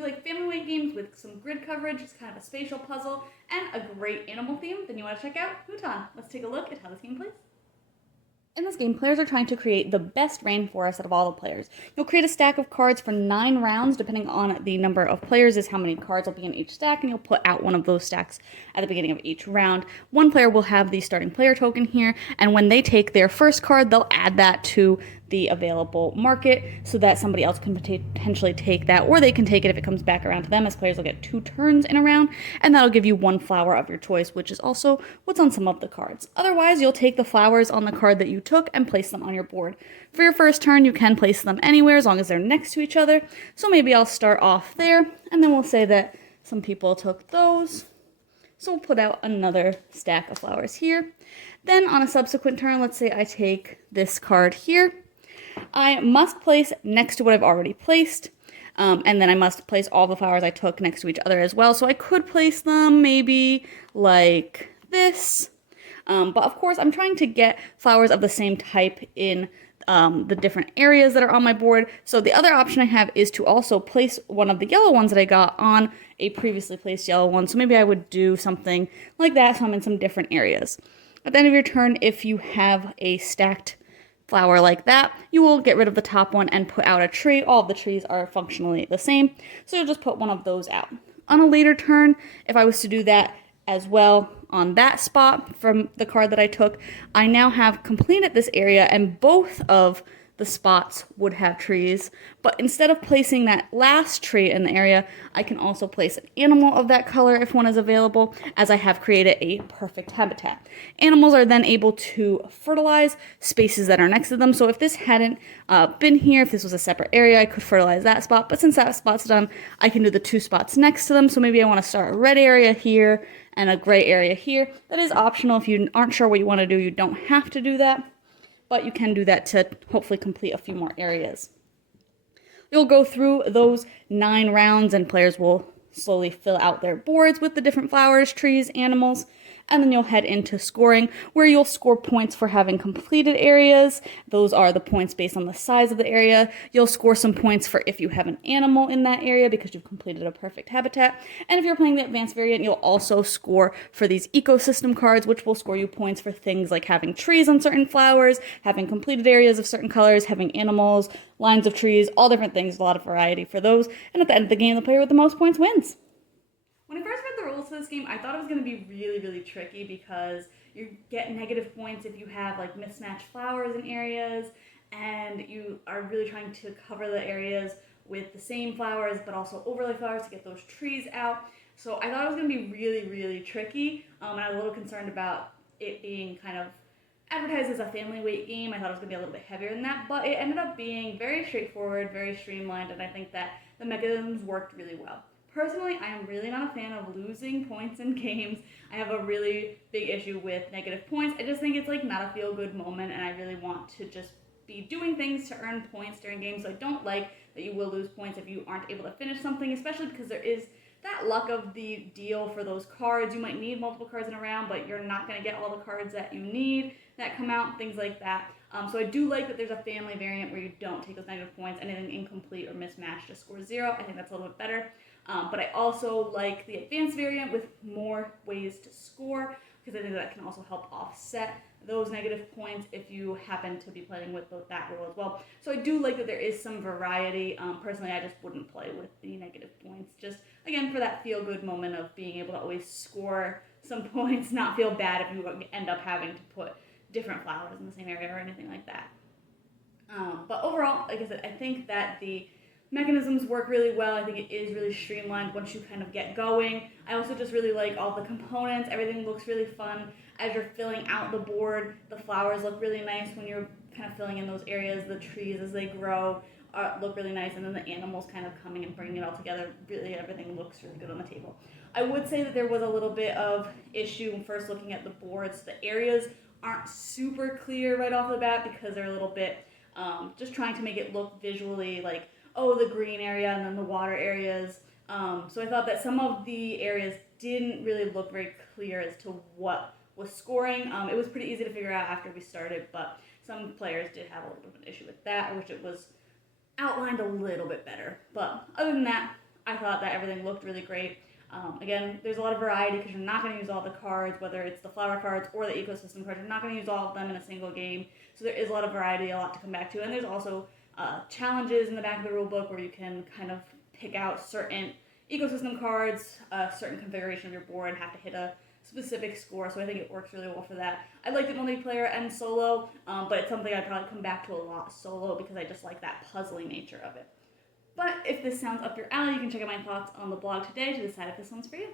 you like family weight games with some grid coverage, it's kind of a spatial puzzle, and a great animal theme, then you want to check out Hutan. Let's take a look at how this game plays. In this game, players are trying to create the best rainforest out of all the players. You'll create a stack of cards for 9 rounds, depending on the number of players is how many cards will be in each stack, and you'll put out one of those stacks at the beginning of each round. One player will have the starting player token here, and when they take their first card, they'll add that to the available market so that somebody else can potentially take that, or they can take it if it comes back around to them, as players will get 2 turns in a round, and that'll give you 1 flower of your choice, which is also what's on some of the cards. Otherwise, you'll take the flowers on the card that you took and place them on your board. For your first turn, you can place them anywhere as long as they're next to each other, so maybe I'll start off there, and then we'll say that some people took those. So we'll put out another stack of flowers here. Then on a subsequent turn, let's say I take this card here. I must place next to what I've already placed, and then I must place all the flowers I took next to each other as well. So I could place them maybe like this, but of course I'm trying to get flowers of the same type in the different areas that are on my board. So the other option I have is to also place one of the yellow ones that I got on a previously placed yellow one. So maybe I would do something like that so I'm in some different areas. At the end of your turn, if you have a stacked flower like that, you will get rid of the top one and put out a tree. All of the trees are functionally the same, so you'll just put one of those out. On a later turn, if I was to do that as well on that spot from the card that I took, I now have completed this area and both of the spots would have trees, but instead of placing that last tree in the area, I can also place an animal of that color if one is available, as I have created a perfect habitat. Animals are then able to fertilize spaces that are next to them, so if this hadn't been here, if this was a separate area, I could fertilize that spot, but since that spot's done, I can do the 2 spots next to them, so maybe I want to start a red area here and a gray area here. That is optional. If you aren't sure what you want to do, you don't have to do that, but you can do that to hopefully complete a few more areas. You'll go through those 9 rounds and players will slowly fill out their boards with the different flowers, trees, animals, and then you'll head into scoring, where you'll score points for having completed areas. Those are the points based on the size of the area. You'll score some points for if you have an animal in that area because you've completed a perfect habitat. And if you're playing the advanced variant, you'll also score for these ecosystem cards, which will score you points for things like having trees on certain flowers, having completed areas of certain colors, having animals, lines of trees, all different things, a lot of variety for those. And at the end of the game, the player with the most points wins. When I first read the rules to this game, I thought it was going to be really, really tricky because you get negative points if you have like mismatched flowers in areas, and you are really trying to cover the areas with the same flowers but also overlay flowers to get those trees out. So I thought it was going to be really, really tricky, and I was a little concerned about it being kind of advertised as a family weight game. I thought it was going to be a little bit heavier than that, but it ended up being very straightforward, very streamlined, and I think that the mechanisms worked really well. Personally, I am really not a fan of losing points in games. I have a really big issue with negative points. I just think it's like not a feel-good moment, and I really want to just be doing things to earn points during games. So I don't like that you will lose points if you aren't able to finish something, especially because there is that luck of the deal for those cards. You might need multiple cards in a round, but you're not going to get all the cards that you need that come out, things like that. So I do like that there's a family variant where you don't take those negative points, and anything incomplete or mismatched just scores 0. I think that's a little bit better. But I also like the advanced variant with more ways to score, because I think that can also help offset those negative points if you happen to be playing with that rule as well. So I do like that there is some variety. Personally, I just wouldn't play with the negative points. Just, again, for that feel-good moment of being able to always score some points, not feel bad if you end up having to put different flowers in the same area or anything like that. But overall, like I said, I think that the mechanisms work really well. I think it is really streamlined once you kind of get going. I also just really like all the components. Everything looks really fun. As you're filling out the board, the flowers look really nice when you're kind of filling in those areas. The trees, as they grow, look really nice. And then the animals kind of coming and bringing it all together. Really, everything looks really good on the table. I would say that there was a little bit of issue when first looking at the boards. The areas aren't super clear right off the bat because they're a little bit just trying to make it look visually like, oh, the green area and then the water areas. So I thought that some of the areas didn't really look very clear as to what was scoring. It was pretty easy to figure out after we started, but some players did have a little bit of an issue with that. I wish it was outlined a little bit better. But other than that, I thought that everything looked really great. Again, there's a lot of variety because you're not going to use all the cards, whether it's the flower cards or the ecosystem cards. You're not going to use all of them in a single game. So there is a lot of variety, a lot to come back to. And there's also challenges in the back of the rule book where you can kind of pick out certain ecosystem cards, a certain configuration of your board, and have to hit a specific score. So I think it works really well for that. I liked it multiplayer and solo, but it's something I'd probably come back to a lot solo because I just like that puzzling nature of it. But if this sounds up your alley, you can check out my thoughts on the blog today to decide if this one's for you.